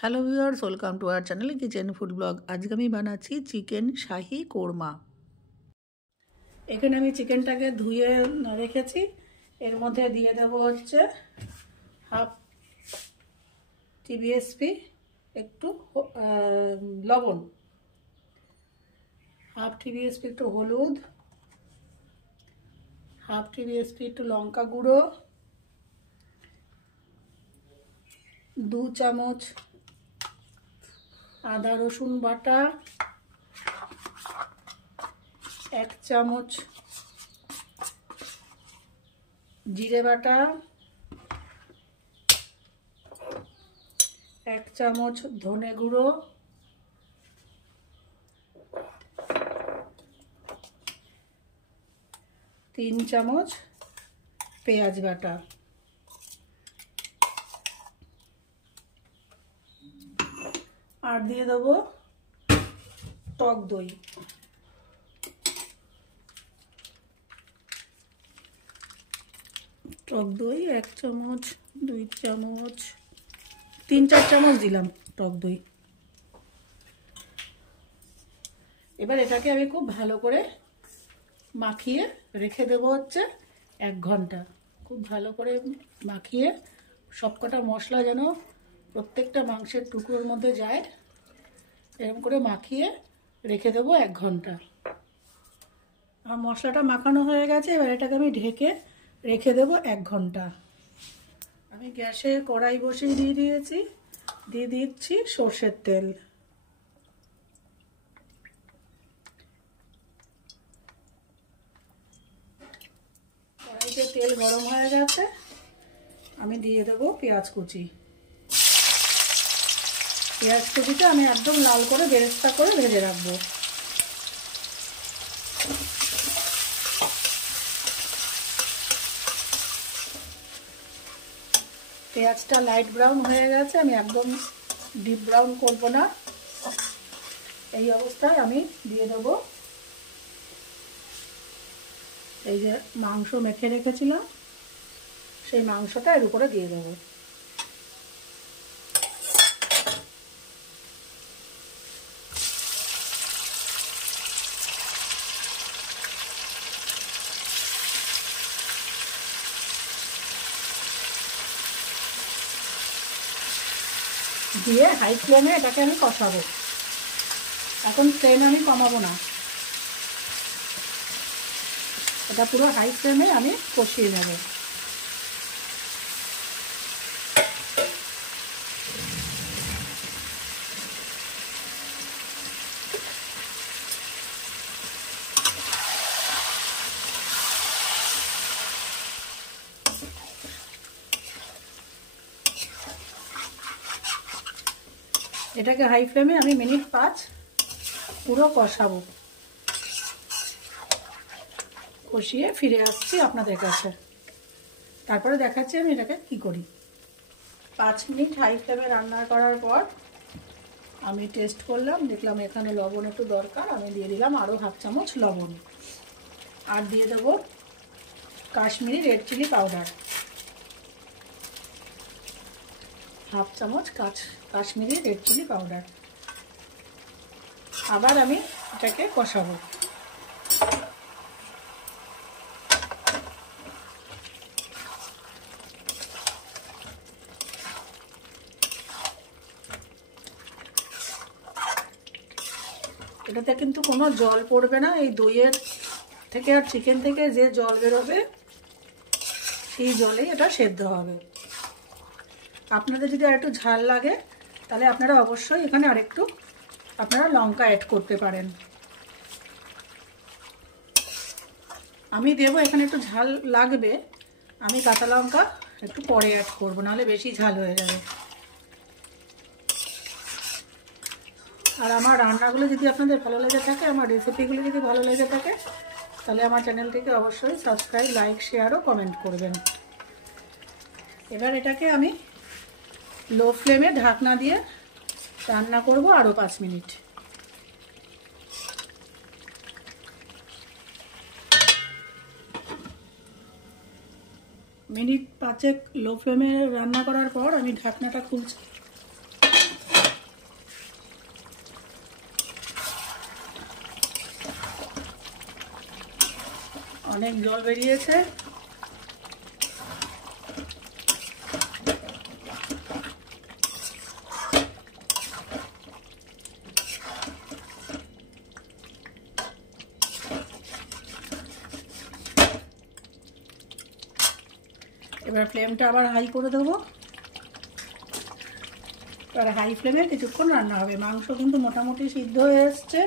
Hello viewers, welcome to our channel kitchen food blog. আজকে আমি বানাচ্ছি চিকেন শাহি কোরমা। এখানে আমি চিকেনটাকে ধুয়ে রেখেছি। এর মধ্যে দিয়ে দেবো হচ্ছে হাফ টিবিএসপি একটু লবণ, হাফ টিবিএসপি একটু হলুদ, হাফ টিবিএসপি একটু লঙ্কা গুঁড়ো, 2 চামচ আদা রসুন বাটা, 1 চামচ জিরে বাটা, 1 চামচ ধনে গুঁড়ো, 3 চামচ পেঁয়াজ বাটা, আর দিয়ে দেবো টক দই। টক দই 1 চামচ, 2 চামচ, 3-4 চামচ দিলাম টক দই। এবার এটাকে আমি খুব ভালো করে মাখিয়ে রেখে দেবো হচ্ছে 1 ঘন্টা। খুব ভালো করে মাখিয়ে সবকটা মশলা যেন প্রত্যেকটা মাংসের টুকরোর মধ্যে যায়, এরকম করে মাখিয়ে রেখে দেবো 1 ঘন্টা। আর মশলাটা মাখানো হয়ে গেছে। এবার এটাকে আমি ঢেকে রেখে দেবো 1 ঘন্টা। আমি গ্যাসে কড়াই বসিয়ে দিয়ে দিচ্ছি সর্ষের তেল। কড়াইতে তেল গরম হয়ে গেছে, আমি দিয়ে দেবো পেঁয়াজ কুচি। পেঁয়াজ কুচিটা আমি একদম লাল করে বেরেস্তা করে ভেজে রাখবো। পেঁয়াজটা লাইট ব্রাউন হয়ে গেছে, আমি একদম ডিপ ব্রাউন করব না। এই অবস্থায় আমি দিয়ে দেবো এই যে মাংস মেখে রেখেছিলাম, সেই মাংসটা এর উপরে দিয়ে দেবো। দিয়ে হাই ফ্লেমে এটাকে আমি কষাবো। এখন ফ্লেম আমি কমাবো না, এটা পুরো হাই ফ্লেমে আমি কষিয়ে নেব। এটাকে হাই ফ্লেমে আমি মিনিট 5 পুরো কষাবো। কষিয়ে ফিরে আসছি আপনাদের কাছে, তারপরে দেখাচ্ছি আমি এটাকে কি করি। 5 মিনিট হাই ফ্লেমে রান্না করার পর আমি টেস্ট করলাম, দেখলাম এখানে লবণ একটু দরকার। আমি দিয়ে দিলাম আরও হাফ চামচ লবণ, আর দিয়ে দেবো Kashmiri red chilli powder, half চামচ কাশ্মীরি রেড চিলি পাউডার। আবার আমি এটাকে কষাবো। এটাতে কিন্তু কোনো জল পড়বে না, এই দইয়ের থেকে আর চিকেন থেকে যে জল বেরোবে সেই জলেই এটা সেদ্ধ হবে। আপনাদের যদি আর একটু ঝাল লাগে তাহলে আপনারা অবশ্যই এখানে আরেকটু আপনারা লঙ্কা অ্যাড করতে পারেন। আমি দেবো এখানে একটু ঝাল লাগবে, আমি কাঁচা লঙ্কা একটু পরে অ্যাড করবো, নাহলে বেশি ঝাল হয়ে যাবে। আর আমার রান্নাগুলো যদি আপনাদের ভালো লেগে থাকে, আমার রেসিপিগুলো যদি ভালো লেগে থাকে, তাহলে আমার চ্যানেলটিকে অবশ্যই সাবস্ক্রাইব, লাইক, শেয়ার ও কমেন্ট করবেন। এবার এটাকে আমি লো ফ্লেমে ঢাকনা দিয়ে রান্না করব আরও 5 মিনিট। মিনিট 5 লো ফ্লেমে রান্না করার পর আমি ঢাকনাটা খুলছি। অনেক জল বেরিয়েছে। এবার ফ্লেমটা আবার হাই করে দেবো। এবার হাই ফ্লেমে কিছুক্ষণ রান্না হবে। মাংস কিন্তু মোটামুটি সিদ্ধ হয়ে এসছে।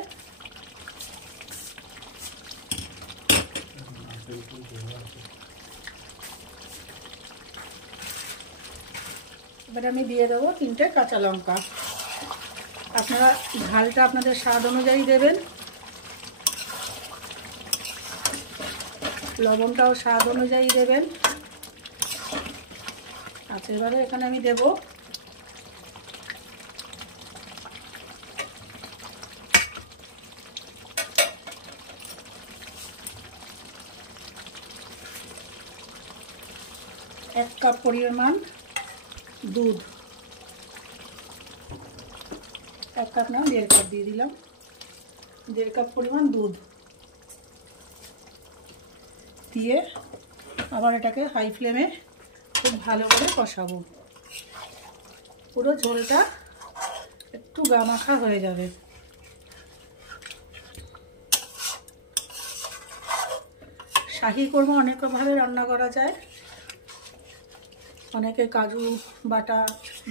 এবার আমি দিয়ে দেবো 3টে কাঁচা লঙ্কা। আপনারা ঝালটা আপনাদের স্বাদ অনুযায়ী দেবেন, লবণটাও স্বাদ অনুযায়ী দেবেন। আচ্ছা, এবারে এখানে আমি দেব এক কাপ পরিমাণ দুধ। 1 কাপ না, 1.5 কাপ দিয়ে দিলাম। 1.5 কাপ পরিমাণ দুধ দিয়ে আবার এটাকে হাই ফ্লেমে খুব ভালো করে কষাবো। পুরো ঝোলটা একটু গামাখা হয়ে যাবে। শাহী কোরমা অনেকভাবে রান্না করা যায়। অনেকে কাজু বাটা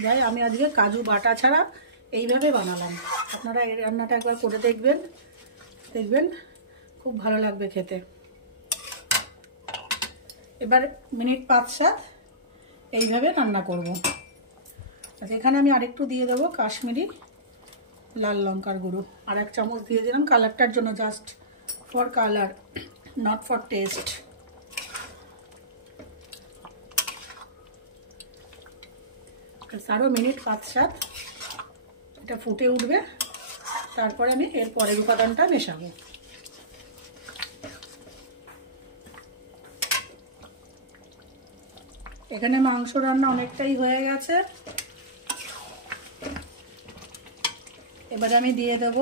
দেয়, আমি আজকে কাজু বাটা ছাড়া এইভাবে বানালাম। আপনারা এই রান্নাটা একবার করে দেখবেন, দেখবেন খুব ভালো লাগবে খেতে। এবার মিনিট 5-7 এইভাবে রান্না করব। আচ্ছা, এখানে আমি আরেকটু দিয়ে দেবো কাশ্মীরি লাল লঙ্কার গুঁড়ো। আর 1 চামচ দিয়ে দিলাম কালারটার জন্য, just for colour, not for test. আরও মিনিট 5-7 এটা ফুটে উঠবে, তারপরে আমি এর পরের উপাদানটা মেশাবো। এখানে মাংস রান্না অনেকটাই হয়ে গেছে। এবারে আমি দিয়ে দেব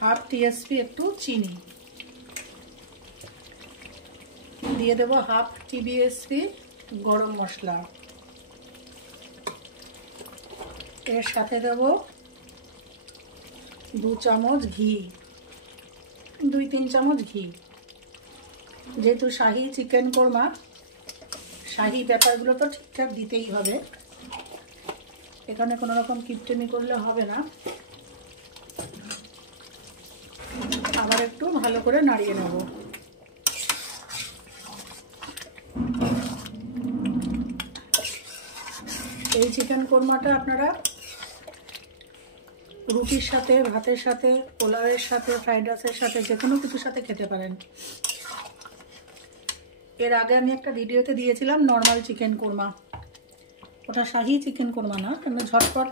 হাফ টিএসপি একটু চিনি, দিয়ে দেব হাফ টিবিএসপি গরম মশলা, এর সাথে দেব 2 চামচ ঘি, 2-3 চামচ ঘি। যেহেতু শাহী চিকেন কোরমা, শাহী ব্যাপারগুলো তো ঠিকঠাক দিতেই হবে, এখানে কোনো রকম কিপটেমি করলে হবে না। আবার একটু ভালো করে নাড়িয়ে নেব। এই চিকেন কোরমাটা আপনারা রুটির সাথে, ভাতের সাথে, পোলাওয়ের সাথে, ফ্রাইড রাইসের সাথে, যে কোনো কিছুর সাথে খেতে পারেন। এর আগে আমি একটা ভিডিওতে দিয়েছিলাম নর্মাল চিকেন কোরমা, ওটা শাহী চিকেন কোরমা না, কেন ঝটপট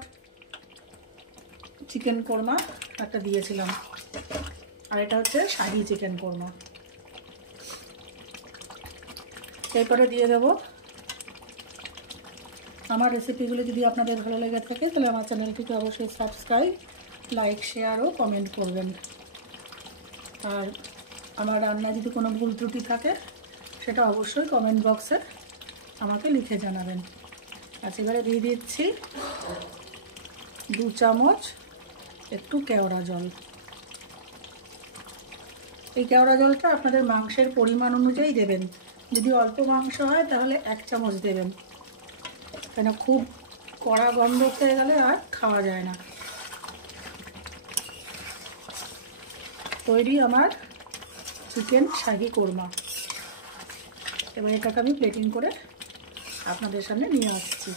চিকেন কোরমা একটা দিয়েছিলাম, আর এটা হচ্ছে শাহী চিকেন কোরমা। এরপরে দিয়ে দেব, আমার রেসিপিগুলো যদি আপনাদের ভালো লেগে থাকে তাহলে আমার চ্যানেলটিকে অবশ্যই সাবস্ক্রাইব, লাইক, শেয়ার ও কমেন্ট করবেন। আর আমার রান্না যদি কোনো ভুল ত্রুটি থাকে সেটা অবশ্যই কমেন্ট বক্সে আমাকে লিখে জানাবেন। আচ্ছা, এবারে দিয়ে দিচ্ছি 2 চামচ একটু কেওড়া জল। এই কেওড়া জলটা আপনাদের মাংসের পরিমাণ অনুযায়ী দেবেন। যদি অল্প মাংস হয় তাহলে 1 চামচ দেবেন, কেন খুব কড়া গন্ধ হয়ে গেলে আর খাওয়া যায় না। তৈরি আমার চিকেন শাহী কোরমা। এবার এটাকে আমি প্লেটিং করে আপনাদের সামনে নিয়ে আসছি।